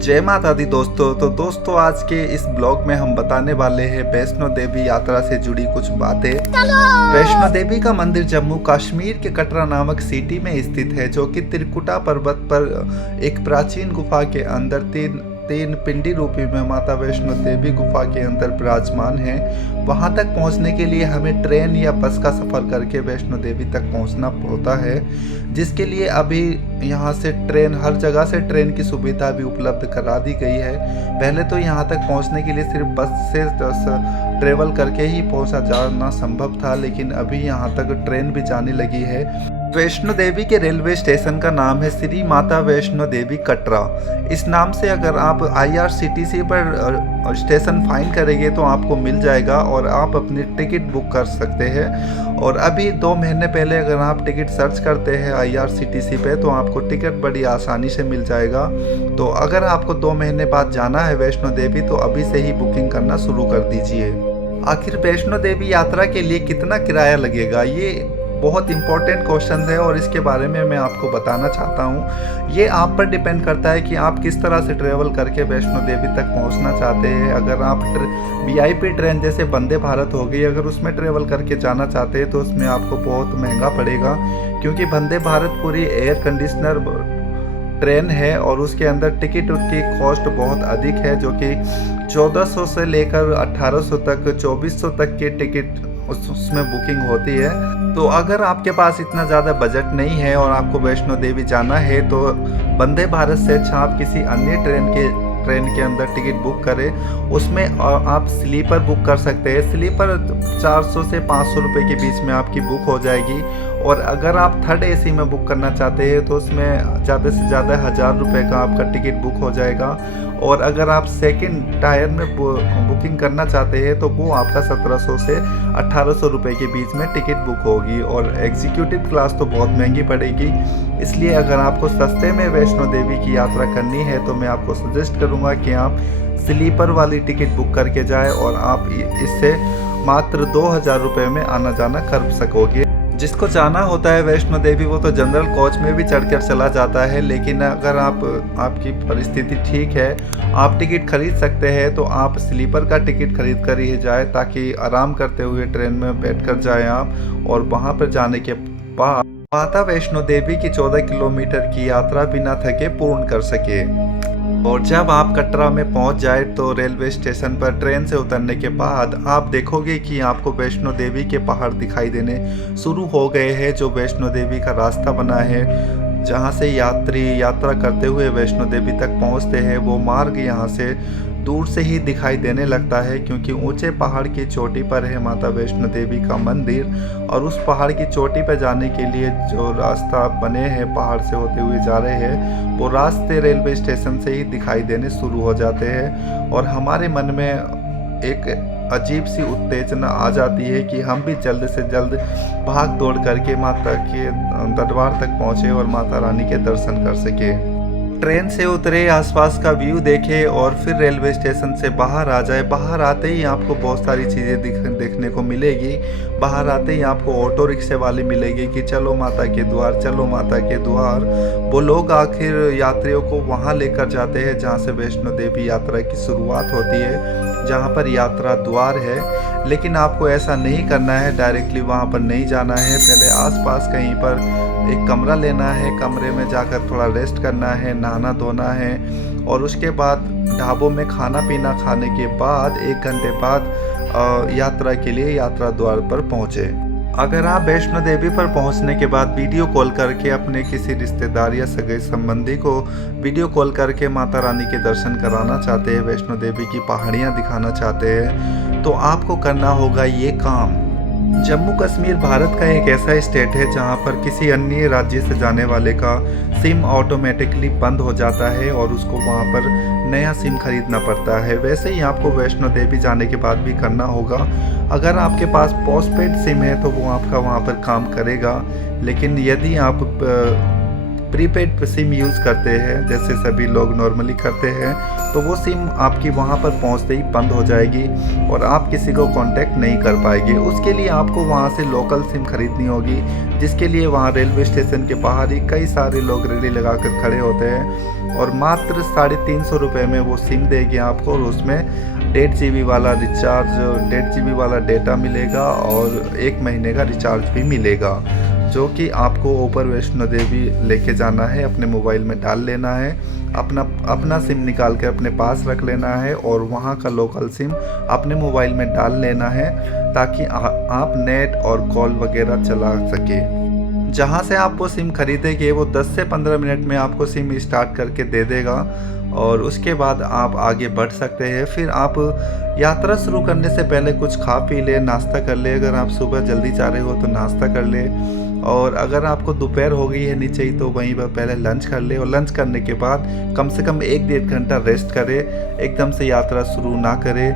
जय माता दी दोस्तों। तो दोस्तों, आज के इस ब्लॉग में हम बताने वाले हैं वैष्णो देवी यात्रा से जुड़ी कुछ बातें। वैष्णो देवी का मंदिर जम्मू कश्मीर के कटरा नामक सिटी में स्थित है, जो कि त्रिकुटा पर्वत पर एक प्राचीन गुफा के अंदर तीन पिंडी रूपी में माता वैष्णो देवी गुफा के अंदर विराजमान है। वहां तक पहुंचने के लिए हमें ट्रेन या बस का सफर करके वैष्णो देवी तक पहुंचना होता है, जिसके लिए अभी यहां से हर जगह से ट्रेन की सुविधा भी उपलब्ध करा दी गई है। पहले तो यहां तक पहुंचने के लिए सिर्फ बस से ट्रेवल करके ही पहुंचा जाना संभव था, लेकिन अभी यहां तक ट्रेन भी जाने लगी है। वैष्णो देवी के रेलवे स्टेशन का नाम है श्री माता वैष्णो देवी कटरा। इस नाम से अगर आप IRCTC पर स्टेशन फाइंड करेंगे तो आपको मिल जाएगा और आप अपनी टिकट बुक कर सकते हैं। और अभी 2 महीने पहले अगर आप टिकट सर्च करते हैं IRCTC पे तो आपको टिकट बड़ी आसानी से मिल जाएगा। तो अगर आपको 2 महीने बाद जाना है वैष्णो देवी तो अभी से ही बुकिंग करना शुरू कर दीजिए। आखिर वैष्णो देवी यात्रा के लिए कितना किराया लगेगा, ये बहुत इंपॉर्टेंट क्वेश्चन है और इसके बारे में मैं आपको बताना चाहता हूँ। ये आप पर डिपेंड करता है कि आप किस तरह से ट्रेवल करके वैष्णो देवी तक पहुँचना चाहते हैं। अगर आप VIP ट्रेन जैसे वंदे भारत हो गई, अगर उसमें ट्रेवल करके जाना चाहते हैं तो उसमें आपको बहुत महंगा पड़ेगा, क्योंकि वंदे भारत पूरी एयर कंडीशनर ट्रेन है और उसके अंदर टिकट की कॉस्ट बहुत अधिक है, जो कि 1400 से लेकर 1800 तक 2400 तक की टिकट उसमें बुकिंग होती है। तो अगर आपके पास इतना ज़्यादा बजट नहीं है और आपको वैष्णो देवी जाना है तो वंदे भारत से अच्छा आप किसी अन्य ट्रेन के अंदर टिकट बुक करें। उसमें आप स्लीपर बुक कर सकते हैं। स्लीपर 400 से 500 रुपये के बीच में आपकी बुक हो जाएगी। और अगर आप थर्ड AC में बुक करना चाहते हैं तो उसमें ज़्यादा से ज़्यादा 1000 रुपये का आपका टिकट बुक हो जाएगा। और अगर आप सेकंड टायर में बुकिंग करना चाहते हैं तो वो आपका 1700 से 1800 रुपये के बीच में टिकट बुक होगी। और एग्जीक्यूटिव क्लास तो बहुत महंगी पड़ेगी। इसलिए अगर आपको सस्ते में वैष्णो देवी की यात्रा करनी है तो मैं आपको सजेस्ट करूंगा कि आप स्लीपर वाली टिकट बुक करके जाएं और आप इससे मात्र 2000 रुपये में आना जाना कर सकोगे। जिसको जाना होता है वैष्णो देवी वो तो जनरल कोच में भी चढ़कर चला जाता है, लेकिन अगर आपकी परिस्थिति ठीक है, आप टिकट खरीद सकते हैं तो आप स्लीपर का टिकट खरीद कर ही जाए, ताकि आराम करते हुए ट्रेन में बैठकर जाएं आप। और वहां पर जाने के बाद माता वैष्णो देवी की 14 किलोमीटर की यात्रा बिना थके पूर्ण कर सके। और जब आप कटरा में पहुंच जाए तो रेलवे स्टेशन पर ट्रेन से उतरने के बाद आप देखोगे कि आपको वैष्णो देवी के पहाड़ दिखाई देने शुरू हो गए हैं, जो वैष्णो देवी का रास्ता बना है, जहां से यात्री यात्रा करते हुए वैष्णो देवी तक पहुंचते हैं। वो मार्ग यहां से दूर से ही दिखाई देने लगता है, क्योंकि ऊंचे पहाड़ की चोटी पर है माता वैष्णो देवी का मंदिर। और उस पहाड़ की चोटी पर जाने के लिए जो रास्ता बने हैं पहाड़ से होते हुए जा रहे हैं, वो रास्ते रेलवे स्टेशन से ही दिखाई देने शुरू हो जाते हैं। और हमारे मन में एक अजीब सी उत्तेजना आ जाती है कि हम भी जल्द से जल्द भाग दौड़ करके माता के दरबार तक पहुँचे और माता रानी के दर्शन कर सके। ट्रेन से उतरे, आसपास का व्यू देखे और फिर रेलवे स्टेशन से बाहर आ जाए। बाहर आते ही आपको बहुत सारी चीज़ें देखने को मिलेगी। बाहर आते ही आपको ऑटो रिक्शे वाले मिलेंगे कि चलो माता के द्वार, चलो माता के द्वार। वो लोग आखिर यात्रियों को वहाँ लेकर जाते हैं जहाँ से वैष्णो देवी यात्रा की शुरुआत होती है, जहाँ पर यात्रा द्वार है। लेकिन आपको ऐसा नहीं करना है, डायरेक्टली वहाँ पर नहीं जाना है। पहले आसपास कहीं पर एक कमरा लेना है, कमरे में जाकर थोड़ा रेस्ट करना है, नहाना धोना है। और उसके बाद ढाबों में खाना पीना खाने के बाद 1 घंटे बाद यात्रा के लिए यात्रा द्वार पर पहुँचे। अगर आप वैष्णो देवी पर पहुंचने के बाद वीडियो कॉल करके अपने किसी रिश्तेदार या सगे संबंधी को वीडियो कॉल करके माता रानी के दर्शन कराना चाहते हैं, वैष्णो देवी की पहाड़ियां दिखाना चाहते हैं, तो आपको करना होगा ये काम। जम्मू कश्मीर भारत का एक ऐसा स्टेट है जहां पर किसी अन्य राज्य से जाने वाले का सिम ऑटोमेटिकली बंद हो जाता है और उसको वहां पर नया सिम खरीदना पड़ता है। वैसे ही आपको वैष्णो देवी जाने के बाद भी करना होगा। अगर आपके पास पोस्टपेड सिम है तो वो आपका वहां पर काम करेगा, लेकिन यदि आप प्रीपेड सिम यूज़ करते हैं, जैसे सभी लोग नॉर्मली करते हैं, तो वो सिम आपकी वहाँ पर पहुँचते ही बंद हो जाएगी और आप किसी को कांटेक्ट नहीं कर पाएंगे। उसके लिए आपको वहाँ से लोकल सिम खरीदनी होगी, जिसके लिए वहाँ रेलवे स्टेशन के बाहर ही कई सारे लोग रेडी लगा कर खड़े होते हैं और मात्र 350 रुपये में वो सिम देगी आपको और उसमें 1.5 GB वाला रिचार्ज, 1.5 GB वाला डेटा मिलेगा और 1 महीने का रिचार्ज भी मिलेगा, जो कि आपको ऊपर वैष्णो देवी लेके जाना है, अपने मोबाइल में डाल लेना है, अपना सिम निकाल के अपने पास रख लेना है और वहाँ का लोकल सिम अपने मोबाइल में डाल लेना है, ताकि आप नेट और कॉल वगैरह चला सके। जहाँ से आप वो सिम खरीदेंगे वो 10 से 15 मिनट में आपको सिम स्टार्ट करके दे देगा और उसके बाद आप आगे बढ़ सकते हैं। फिर आप यात्रा शुरू करने से पहले कुछ खा पी ले, नाश्ता कर ले। अगर आप सुबह जल्दी जा रहे हो तो नाश्ता कर ले, और अगर आपको दोपहर हो गई है नीचे ही तो वहीं पर पहले लंच कर ले और लंच करने के बाद कम से कम 1-1.5 घंटा रेस्ट करे, एकदम से यात्रा शुरू ना करे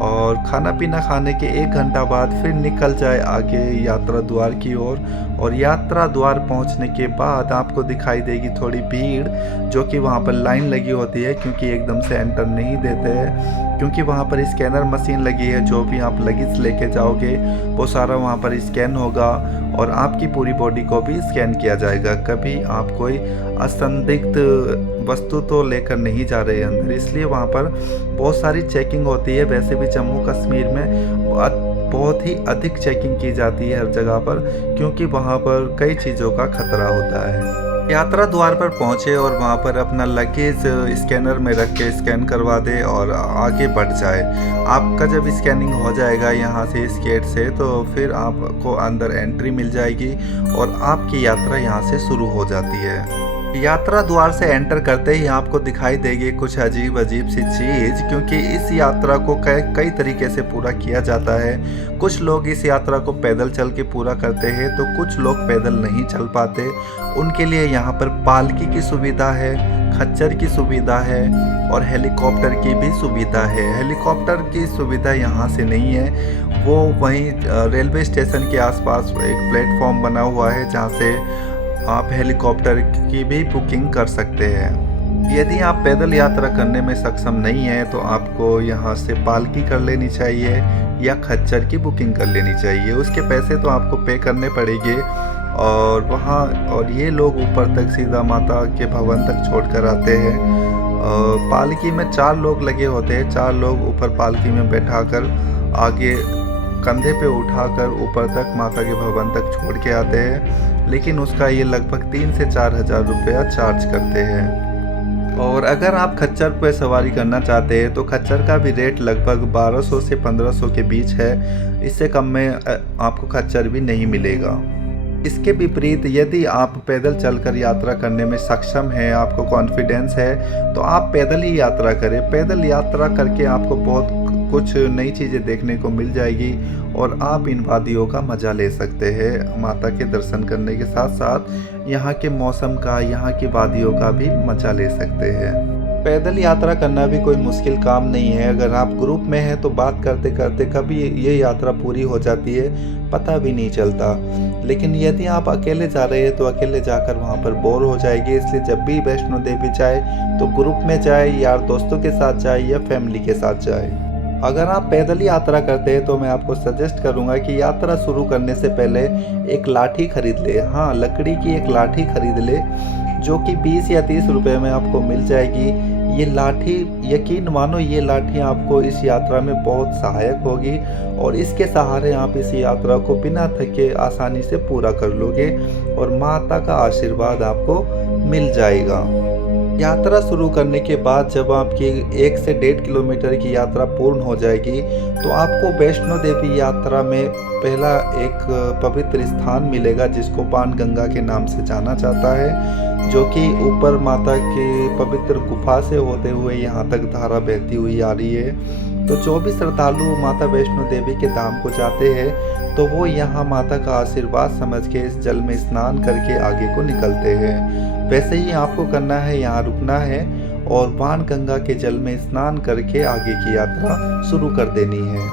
और खाना पीना खाने के 1 घंटा बाद फिर निकल जाए आगे यात्रा द्वार की ओर। और यात्रा द्वार पहुंचने के बाद आपको दिखाई देगी थोड़ी भीड़, जो कि वहां पर लाइन लगी होती है, क्योंकि एकदम से एंटर नहीं देते हैं, क्योंकि वहां पर स्कैनर मशीन लगी है। जो भी आप लगेज लेके जाओगे वो सारा वहां पर स्कैन होगा और आपकी पूरी बॉडी को भी स्कैन किया जाएगा। कभी आप कोई असंदिग्ध वस्तु तो लेकर नहीं जा रहे अंदर, इसलिए वहाँ पर बहुत सारी चेकिंग होती है। वैसे भी जम्मू कश्मीर में बहुत ही अधिक चेकिंग की जाती है हर जगह पर, क्योंकि वहाँ पर कई चीज़ों का खतरा होता है। यात्रा द्वार पर पहुँचे और वहाँ पर अपना लगेज स्कैनर में रख के स्कैन करवा दे और आगे बढ़ जाए। आपका जब स्कैनिंग हो जाएगा यहाँ से इस गेट से, तो फिर आपको अंदर एंट्री मिल जाएगी और आपकी यात्रा यहाँ से शुरू हो जाती है। यात्रा द्वार से एंटर करते ही आपको दिखाई देगी कुछ अजीब अजीब सी चीज़, क्योंकि इस यात्रा को कई तरीके से पूरा किया जाता है। कुछ लोग इस यात्रा को पैदल चल के पूरा करते हैं, तो कुछ लोग पैदल नहीं चल पाते। उनके लिए यहाँ पर पालकी की सुविधा है, खच्चर की सुविधा है और हेलीकॉप्टर की भी सुविधा है। हेलीकॉप्टर की सुविधा यहाँ से नहीं है, वो वहीं रेलवे स्टेशन के आसपास एक प्लेटफॉर्म बना हुआ है, जहाँ से आप हेलीकॉप्टर की भी बुकिंग कर सकते हैं। यदि आप पैदल यात्रा करने में सक्षम नहीं हैं तो आपको यहाँ से पालकी कर लेनी चाहिए या खच्चर की बुकिंग कर लेनी चाहिए। उसके पैसे तो आपको पे करने पड़ेंगे और ये लोग ऊपर तक सीधा माता के भवन तक छोड़ कर आते हैं। पालकी में 4 लोग लगे होते हैं, 4 लोग ऊपर पालकी में बैठाकर आगे कंधे पे उठाकर ऊपर तक माता के भवन तक छोड़ के आते हैं, लेकिन उसका ये लगभग 3 से 4 हज़ार रुपया चार्ज करते हैं। और अगर आप खच्चर पे सवारी करना चाहते हैं तो खच्चर का भी रेट लगभग 1200 से 1500 के बीच है, इससे कम में आपको खच्चर भी नहीं मिलेगा। इसके विपरीत यदि आप पैदल चलकर यात्रा करने में सक्षम हैं, आपको कॉन्फिडेंस है, तो आप पैदल ही यात्रा करें। पैदल यात्रा करके आपको बहुत कुछ नई चीज़ें देखने को मिल जाएगी और आप इन वादियों का मज़ा ले सकते हैं। माता के दर्शन करने के साथ साथ यहाँ के मौसम का, यहाँ की वादियों का भी मज़ा ले सकते हैं। पैदल यात्रा करना भी कोई मुश्किल काम नहीं है। अगर आप ग्रुप में हैं तो बात करते करते कभी ये यात्रा पूरी हो जाती है, पता भी नहीं चलता। लेकिन यदि आप अकेले जा रहे हैं तो अकेले जाकर वहाँ पर बोर हो जाएगी, इसलिए जब भी वैष्णो देवी जाए तो ग्रुप में जाए, यार दोस्तों के साथ जाए या फैमिली के साथ जाए। अगर आप पैदल यात्रा करते हैं तो मैं आपको सजेस्ट करूंगा कि यात्रा शुरू करने से पहले एक लाठी खरीद ले। हाँ, लकड़ी की एक लाठी खरीद ले, जो कि 20 या 30 रुपए में आपको मिल जाएगी। ये लाठी, यकीन मानो, ये लाठी आपको इस यात्रा में बहुत सहायक होगी और इसके सहारे आप इस यात्रा को बिना थके आसानी से पूरा कर लोगे और माता का आशीर्वाद आपको मिल जाएगा। यात्रा शुरू करने के बाद जब आपकी 1 से 1.5 किलोमीटर की यात्रा पूर्ण हो जाएगी तो आपको वैष्णो देवी यात्रा में पहला एक पवित्र स्थान मिलेगा, जिसको बाणगंगा के नाम से जाना जाता है, जो कि ऊपर माता के पवित्र गुफा से होते हुए यहाँ तक धारा बहती हुई आ रही है। तो जो भी श्रद्धालु माता वैष्णो देवी के धाम को जाते हैं तो वो यहाँ माता का आशीर्वाद समझ के इस जल में स्नान करके आगे को निकलते हैं। वैसे ही आपको करना है, यहाँ रुकना है और बाणगंगा के जल में स्नान करके आगे की यात्रा शुरू कर देनी है।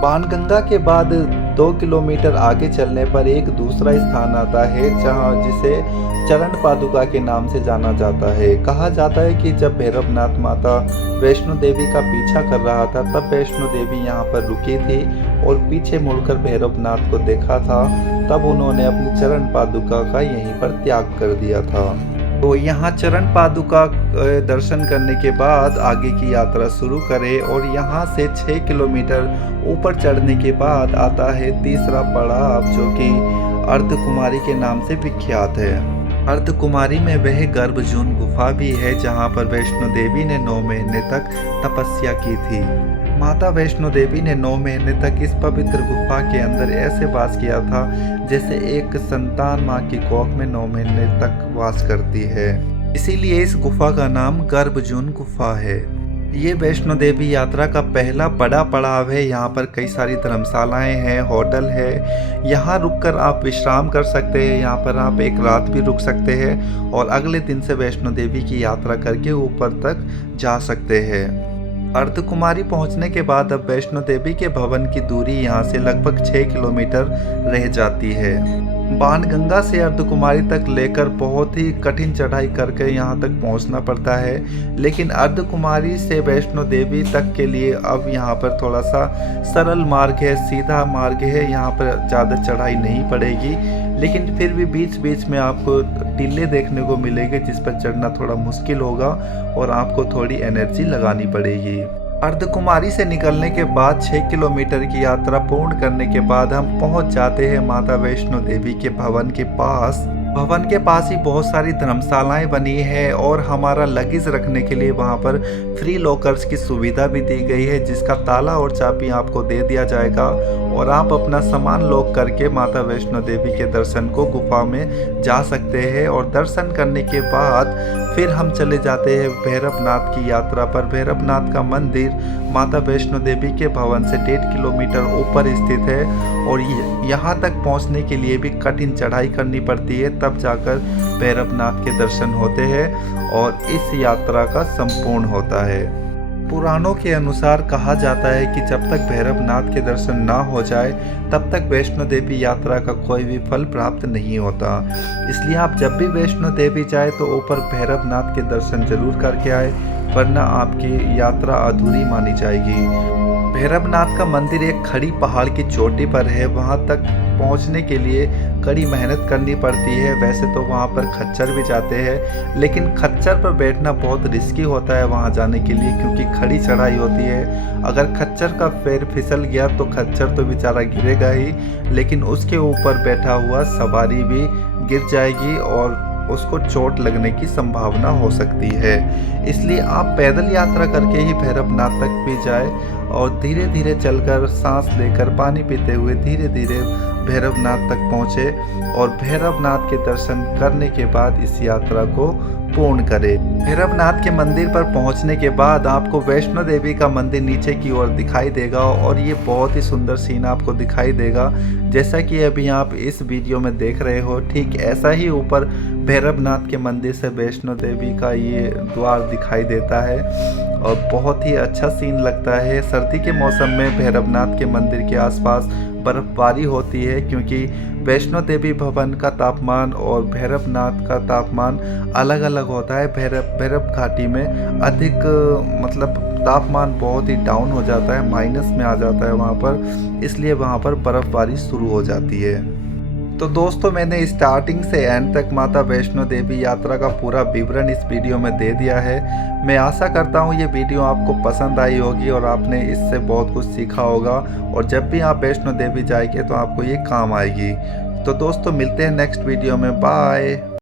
बाणगंगा के बाद 2 किलोमीटर आगे चलने पर एक दूसरा स्थान आता है जहाँ जिसे चरण पादुका के नाम से जाना जाता है। कहा जाता है कि जब भैरवनाथ माता वैष्णो देवी का पीछा कर रहा था तब वैष्णो देवी यहाँ पर रुकी थी और पीछे मुड़कर भैरवनाथ को देखा था, तब उन्होंने अपनी चरण पादुका का यहीं पर त्याग कर दिया था। तो यहाँ चरण पादुका दर्शन करने के बाद आगे की यात्रा शुरू करें और यहाँ से 6 किलोमीटर ऊपर चढ़ने के बाद आता है तीसरा पड़ाव जो कि अर्धकुमारी के नाम से विख्यात है। अर्धकुमारी में वह गर्भजून गुफा भी है जहाँ पर वैष्णो देवी ने 9 महीने तक तपस्या की थी। माता वैष्णो देवी ने 9 महीने तक इस पवित्र गुफा के अंदर ऐसे वास किया था जैसे एक संतान माँ की कोख में 9 महीने तक वास करती है। इसीलिए इस गुफा का नाम गर्भजून गुफा है। ये वैष्णो देवी यात्रा का पहला बड़ा पड़ाव है। यहाँ पर कई सारी धर्मशालाएं हैं, होटल है, यहाँ रुककर आप विश्राम कर सकते हैं। यहाँ पर आप एक रात भी रुक सकते हैं और अगले दिन से वैष्णो देवी की यात्रा करके ऊपर तक जा सकते हैं। अर्धकुमारी पहुंचने के बाद अब वैष्णो देवी के भवन की दूरी यहाँ से लगभग 6 किलोमीटर रह जाती है। बाणगंगा से अर्धकुमारी तक लेकर बहुत ही कठिन चढ़ाई करके यहाँ तक पहुँचना पड़ता है, लेकिन अर्धकुमारी से वैष्णो देवी तक के लिए अब यहाँ पर थोड़ा सा सरल मार्ग है, सीधा मार्ग है। यहाँ पर ज़्यादा चढ़ाई नहीं पड़ेगी, लेकिन फिर भी बीच बीच में आपको टीले देखने को मिलेंगे जिस पर चढ़ना थोड़ा मुश्किल होगा और आपको थोड़ी एनर्जी लगानी पड़ेगी। अर्धकुमारी से निकलने के बाद 6 किलोमीटर की यात्रा पूर्ण करने के बाद हम पहुंच जाते हैं माता वैष्णो देवी के भवन के पास। भवन के पास ही बहुत सारी धर्मशालाएं बनी है और हमारा लगेज रखने के लिए वहां पर फ्री लॉकर्स की सुविधा भी दी गई है, जिसका ताला और चाबी आपको दे दिया जाएगा और आप अपना सामान लॉक करके माता वैष्णो देवी के दर्शन को गुफा में जा सकते हैं। और दर्शन करने के बाद फिर हम चले जाते हैं भैरवनाथ की यात्रा पर। भैरवनाथ का मंदिर माता वैष्णो देवी के भवन से 1.5 किलोमीटर ऊपर स्थित है और यहाँ तक पहुँचने के लिए भी कठिन चढ़ाई करनी पड़ती है, तब जाकर भैरवनाथ के दर्शन होते हैं और इस यात्रा का संपूर्ण होता है। पुराणों के अनुसार कहा जाता है कि जब तक भैरवनाथ के दर्शन ना हो जाए तब तक वैष्णो देवी यात्रा का कोई भी फल प्राप्त नहीं होता। इसलिए आप जब भी वैष्णो देवी जाए तो ऊपर भैरवनाथ के दर्शन जरूर करके आए, वरना आपकी यात्रा अधूरी मानी जाएगी। भैरवनाथ का मंदिर एक खड़ी पहाड़ की चोटी पर है। वहां तक पहुंचने के लिए कड़ी मेहनत करनी पड़ती है। वैसे तो वहां पर खच्चर भी जाते हैं, लेकिन खच्चर पर बैठना बहुत रिस्की होता है वहां जाने के लिए, क्योंकि खड़ी चढ़ाई होती है। अगर खच्चर का पैर फिसल गया तो खच्चर तो बेचारा गिरेगा ही, लेकिन उसके ऊपर बैठा हुआ सवारी भी गिर जाएगी और उसको चोट लगने की संभावना हो सकती है। इसलिए आप पैदल यात्रा करके ही भैरवनाथ तक भी जाए और धीरे धीरे चलकर सांस लेकर पानी पीते हुए धीरे धीरे भैरवनाथ तक पहुँचे और भैरवनाथ के दर्शन करने के बाद इस यात्रा को पूर्ण करें। भैरवनाथ के मंदिर पर पहुंचने के बाद आपको वैष्णो देवी का मंदिर नीचे की ओर दिखाई देगा और ये बहुत ही सुंदर सीन आपको दिखाई देगा। जैसा कि अभी आप इस वीडियो में देख रहे हो, ठीक ऐसा ही ऊपर भैरवनाथ के मंदिर से वैष्णो देवी का ये द्वार दिखाई देता है और बहुत ही अच्छा सीन लगता है। सर्दी के मौसम में भैरवनाथ के मंदिर के आसपास बर्फबारी होती है, क्योंकि वैष्णो देवी भवन का तापमान और भैरवनाथ का तापमान अलग अलग होता है। भैरव घाटी में अधिक तापमान बहुत ही डाउन हो जाता है, माइनस में आ जाता है वहाँ पर, इसलिए वहाँ पर बर्फबारी शुरू हो जाती है। तो दोस्तों, मैंने स्टार्टिंग से एंड तक माता वैष्णो देवी यात्रा का पूरा विवरण इस वीडियो में दे दिया है। मैं आशा करता हूँ ये वीडियो आपको पसंद आई होगी और आपने इससे बहुत कुछ सीखा होगा और जब भी आप वैष्णो देवी जाएंगे तो आपको ये काम आएगी। तो दोस्तों, मिलते हैं नेक्स्ट वीडियो में। बाय।